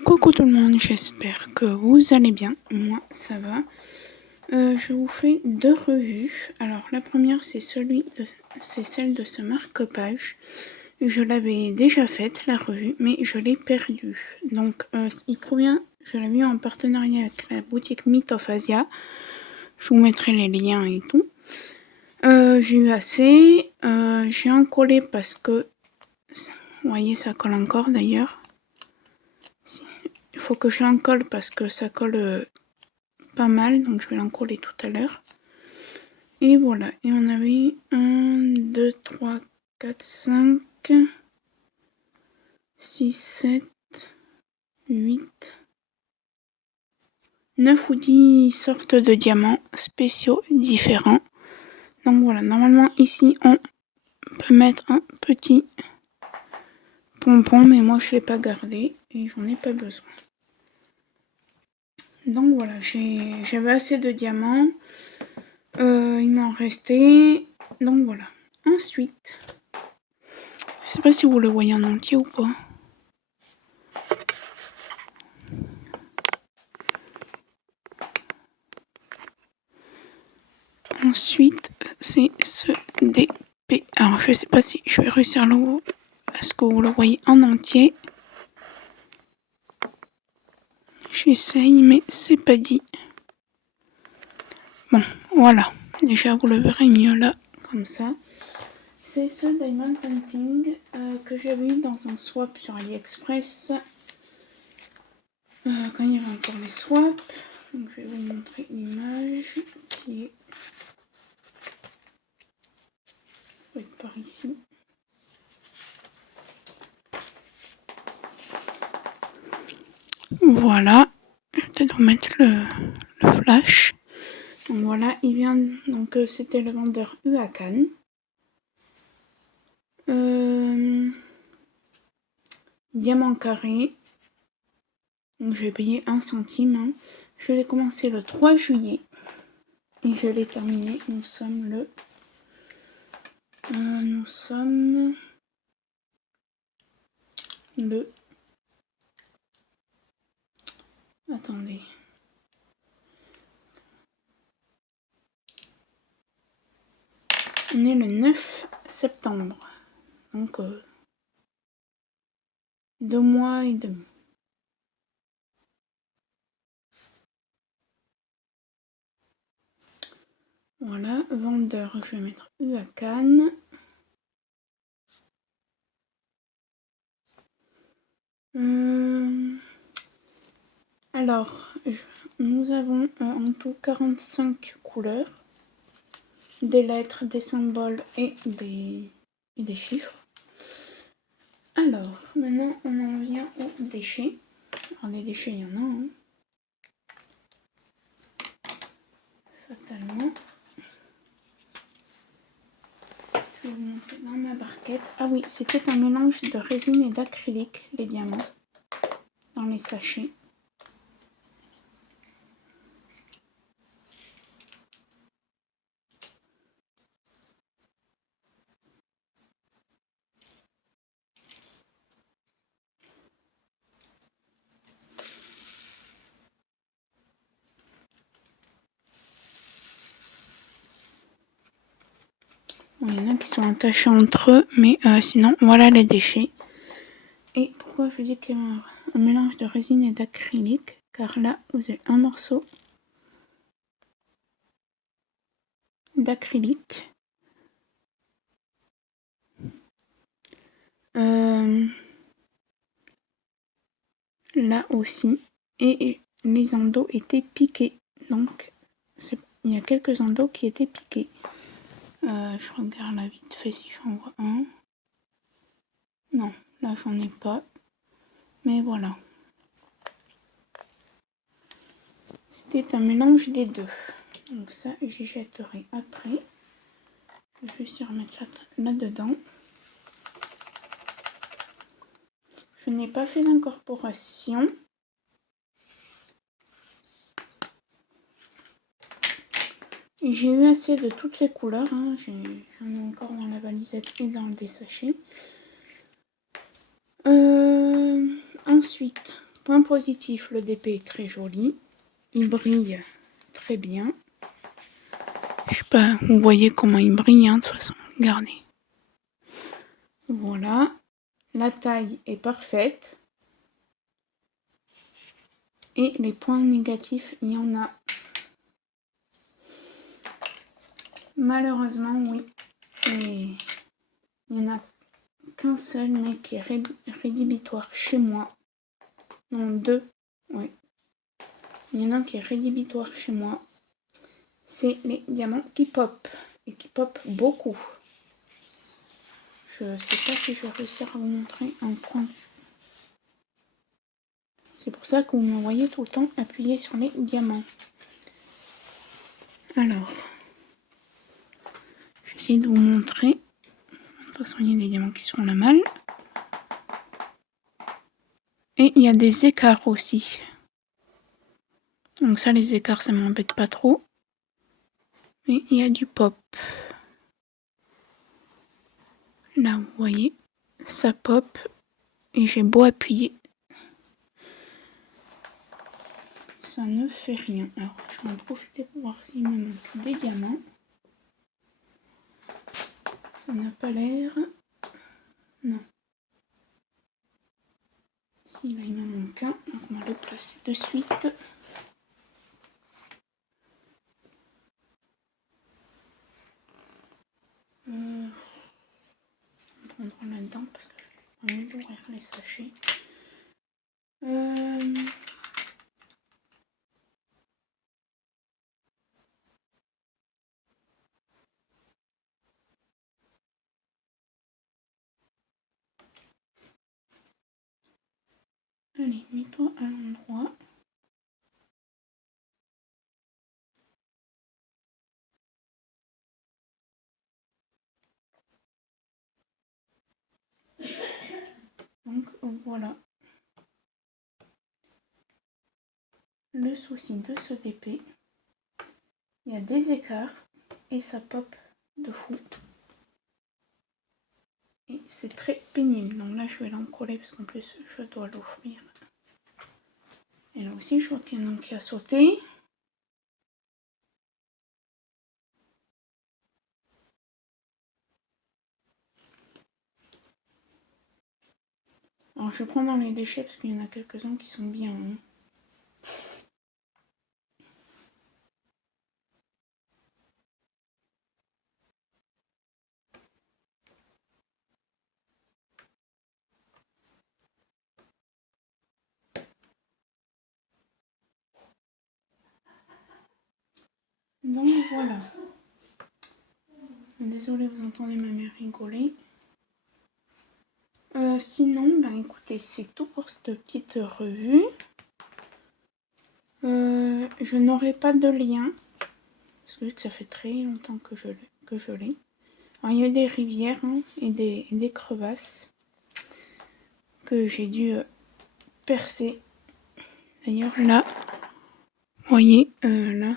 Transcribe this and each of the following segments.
Coucou tout le monde, j'espère que vous allez bien. Moi, ça va. Je vous fais deux revues. Alors, la première, c'est celle de ce marque-page. Je l'avais déjà faite, la revue, mais je l'ai perdue. Donc, il provient, je l'ai vu en partenariat avec la boutique Myth of Asia. Je vous mettrai les liens et tout. J'ai eu assez. J'ai encollé parce que, vous voyez, ça colle encore d'ailleurs. Il faut que je l'encolle parce que ça colle pas mal, donc je vais l'encoller tout à l'heure. Et voilà, et on avait 1, 2, 3, 4, 5, 6, 7, 8, 9 ou 10 sortes de diamants spéciaux différents. Donc voilà, normalement ici on peut mettre un petit pompon, mais moi je ne l'ai pas gardé et j'en ai pas besoin. Donc voilà, j'avais assez de diamants. Il m'en restait. Donc voilà. Ensuite, je sais pas si vous le voyez en entier ou pas. Ensuite, c'est ce DP. Alors, je sais pas si je vais réussir à ce que vous le voyez en entier. J'essaye, mais c'est pas dit. Bon, voilà. Déjà, vous le verrez mieux là, comme ça. C'est ce Diamond Painting que j'avais eu dans un swap sur AliExpress. Quand il y avait encore les swaps. Donc, je vais vous montrer l'image qui est... faut être par ici. Voilà. Je vais peut-être vous mettre le flash. Donc voilà, il vient. Donc c'était le vendeur Uakan. Diamant carré. Donc je vais payer 1 centime. Hein. Je l'ai commencé le 3 juillet. Et je l'ai terminé. Nous sommes le. Attendez. On est le 9 septembre. Donc 2 mois et demi. Voilà, vendeur, je vais mettre Uakan. Alors, nous avons en tout 45 couleurs, des lettres, des symboles et des chiffres. Alors, maintenant on en vient aux déchets. Alors les déchets, il y en a, hein. Fatalement. Je vais vous montrer dans ma barquette. Ah oui, c'était un mélange de résine et d'acrylique, les diamants, dans les sachets. Bon, il y en a qui sont attachés entre eux, mais sinon, voilà les déchets. Et pourquoi je dis qu'il y a un mélange de résine et d'acrylique? Car là, vous avez un morceau d'acrylique. Là aussi. Et les endos étaient piqués. Donc, il y a quelques endos qui étaient piqués. Je regarde là vite fait si j'en vois un. Non, là j'en ai pas. Mais voilà. C'était un mélange des deux. Donc ça, j'y jetterai après. Je vais juste y remettre là-dedans. Je n'ai pas fait d'incorporation. J'ai eu assez de toutes les couleurs. Hein. J'en ai encore dans la valisette et dans des sachets. Ensuite, Point positif, le DP est très joli. Il brille très bien. Je sais pas, vous voyez comment il brille, hein, de toute façon. Regardez. Voilà. La taille est parfaite. Et les points négatifs, il y en a. Malheureusement, oui. Et il n'y en a qu'un seul, mais qui est rédhibitoire chez moi. Non, deux. Oui. Il y en a un qui est rédhibitoire chez moi. C'est les diamants qui pop. Et qui pop beaucoup. Je sais pas si je vais réussir à vous montrer un point. C'est pour ça que vous me voyez tout le temps appuyer sur les diamants. Alors, j'essaie de vous montrer. De toute façon, il y a des diamants qui sont là mal. Et il y a des écarts aussi. Donc ça, les écarts, ça m'embête pas trop. Mais il y a du pop. Là, vous voyez, ça pop. Et j'ai beau appuyer. Ça ne fait rien. Alors, je vais en profiter pour voir s'il me manque des diamants. Ça n'a pas l'air. Non. Si, là, il me manque un. Donc, on va le placer de suite. On prendra là-dedans parce que j'ai envie d'ouvrir les sachets. Allez, mets-toi à l'endroit. Donc voilà le souci de ce DP. Il y a des écarts et ça pop de fou. Et c'est très pénible. Donc là je vais l'encoller parce qu'en plus je dois l'offrir. Et là aussi je vois qu'il y en a un qui a sauté. Alors je prends dans les déchets parce qu'il y en a quelques-uns qui sont bien. Hein. Donc voilà. Désolée, vous entendez ma mère rigoler. Sinon, ben écoutez, c'est tout pour cette petite revue. Je n'aurai pas de lien. Parce que vu que ça fait très longtemps que je l'ai. Alors il y a des rivières hein, et des crevasses que j'ai dû percer. D'ailleurs là, vous voyez, là,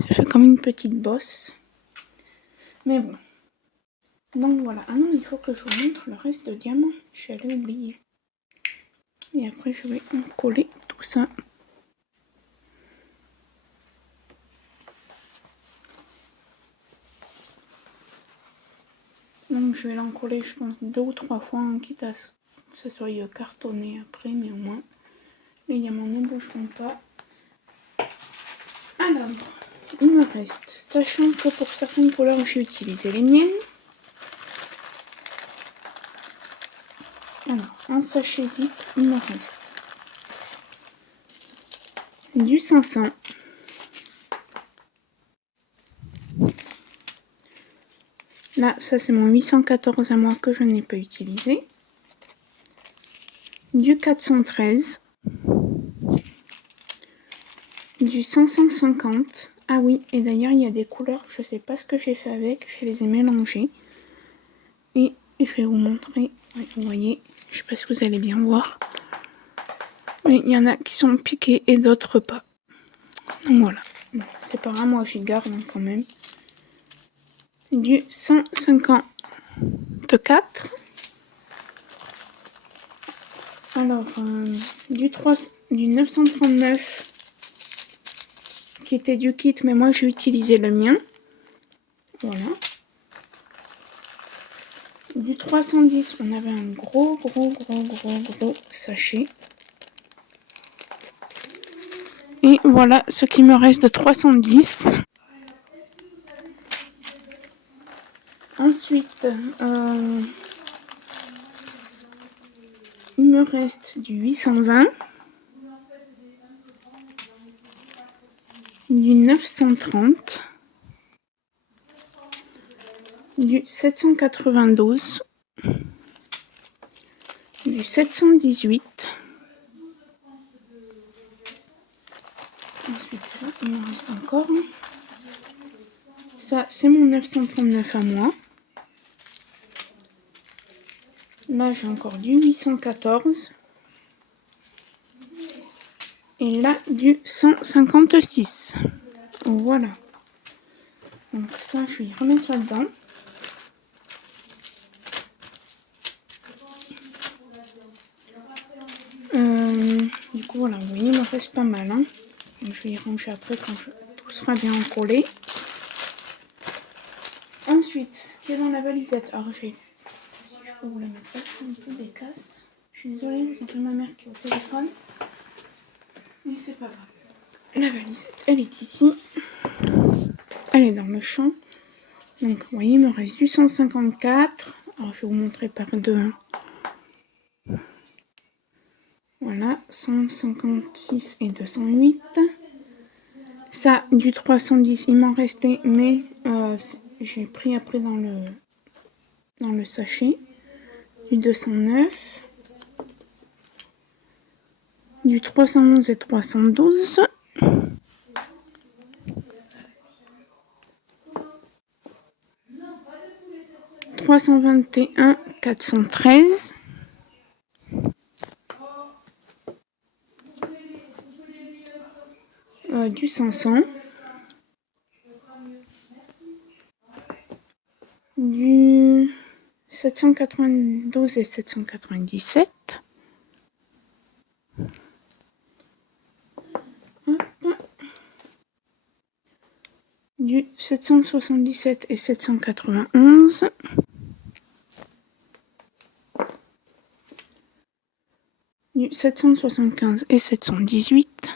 ça fait comme une petite bosse. Mais bon. Donc voilà. Ah non, il faut que je vous montre le reste de diamants. J'allais oublier. Et après, je vais en coller tout ça. Donc je vais l'encoller, je pense, 2 ou 3 fois, hein, quitte à ce que ça soit cartonné après, mais au moins, les diamants ne bougeront pas. Alors, il me reste, sachant que pour certaines couleurs, j'ai utilisé les miennes. Alors, en sachet zip, il me reste du 500. Là, ça c'est mon 814 à moi que je n'ai pas utilisé. Du 413. Du 550. Ah oui, et d'ailleurs, il y a des couleurs, je sais pas ce que j'ai fait avec, je les ai mélangées. Et je vais vous montrer, oui, vous voyez, je sais pas si vous allez bien voir. Mais il y en a qui sont piqués et d'autres pas. Donc voilà, bon, c'est pas grave, moi j'y garde hein, quand même. Du 154. Alors, du 939 qui était du kit, mais moi j'ai utilisé le mien. Voilà. Du 310, on avait un gros sachet. Et voilà ce qui me reste de 310. Ensuite, il me reste du 820, du 930, du 792, du 718. Ensuite, là, il me reste encore. Ça, c'est mon 939 à moi. Là, j'ai encore du 814. Et là, du 156. Voilà. Donc ça, je vais y remettre là-dedans. Du coup, voilà, vous voyez, il me reste pas mal. Hein. Donc, je vais y ranger après quand tout sera bien collé. Ensuite, ce qui est dans la valisette. Alors, je vais... Si je peux vous la mettre là, c'est un peu des casses. Je suis désolée, vous entendez ma mère qui est au téléphone. Mais c'est pas grave. La valisette, elle est ici. Elle est dans le champ. Donc, vous voyez, il me reste du 154. Alors, je vais vous montrer par deux. Voilà, 156 et 208. Ça, du 310, il m'en restait, mais j'ai pris après dans le sachet. Du 209. Du 311 et 312. « 321, 413. Du 500. Du 792 et 797. Hop. Du 777 et 791. Du 775 et 718.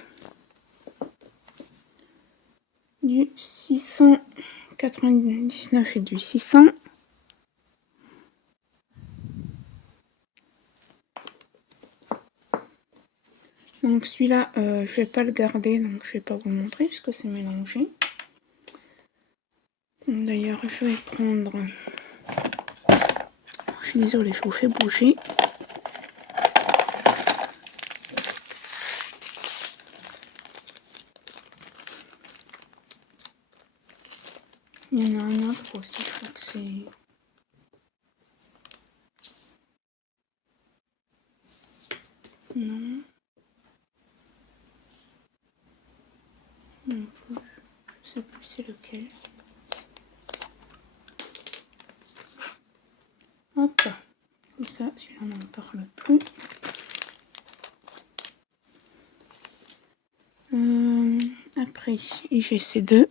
Du 699 et du 600. Donc celui-là, je vais pas le garder, donc je vais pas vous le montrer puisque c'est mélangé. D'ailleurs, je vais prendre... Je suis désolée, je vous fais bouger. Il y en a un autre aussi, je crois que c'est... Non. Non plus. Je sais plus c'est lequel. Hop. Comme ça, celui-là, on n'en parle plus. Après, j'ai ces deux.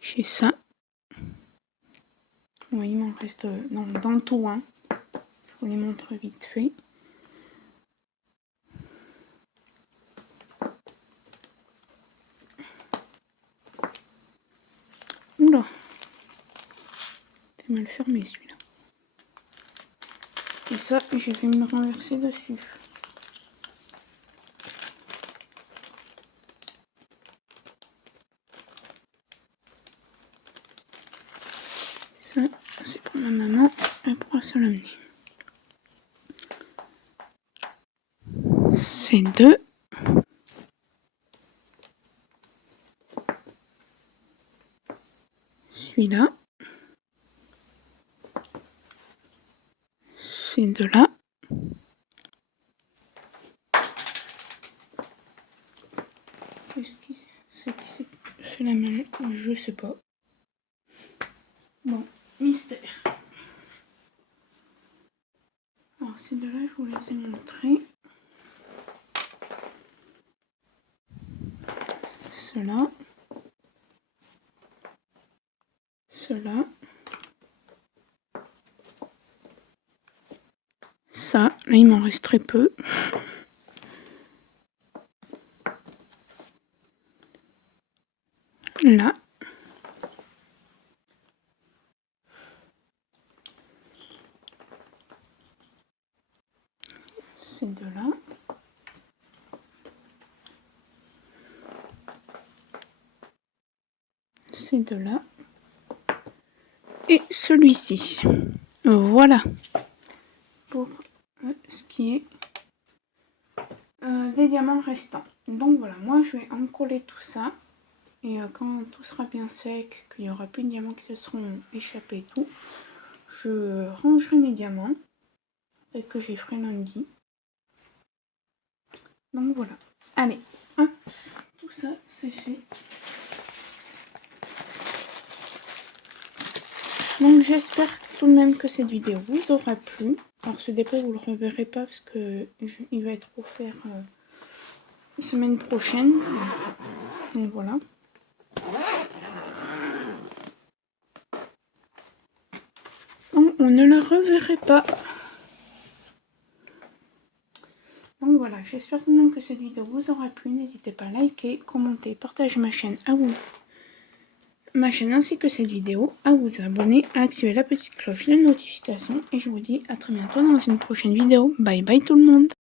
J'ai ça. Oui, il m'en reste dans tout. Hein. Je vous les montre vite fait. Oula. C'est mal fermé celui-là. Et ça, je vais me renverser dessus. Ça, c'est pour ma maman. Elle pourra se l'amener. C'est deux. Celui-là. Ces deux-là. Qu'est-ce qui c'est fait la main? Je sais pas. Bon, mystère. Alors ces deux-là, je vous les ai montrés. Cela. Cela. Ça, là il m'en reste très peu. Là. Ces deux-là. Ces deux-là. Et celui-ci. Voilà. Pour ce qui est des diamants restants. Donc voilà, moi je vais en coller tout ça. Et quand tout sera bien sec, qu'il n'y aura plus de diamants qui se seront échappés et tout, je rangerai mes diamants. Peut-être que j'y ferai lundi. Donc voilà. Allez, hein, tout ça c'est fait. Donc j'espère tout de même que cette vidéo vous aura plu. Alors ce dépôt vous le reverrez pas parce que il va être offert semaine prochaine. Donc voilà. On ne le reverrait pas. Donc voilà, j'espère tout de même que cette vidéo vous aura plu. N'hésitez pas à liker, commenter, partager ma chaîne ainsi que cette vidéo, à vous abonner, à activer la petite cloche de notification. Et je vous dis à très bientôt dans une prochaine vidéo. Bye bye tout le monde.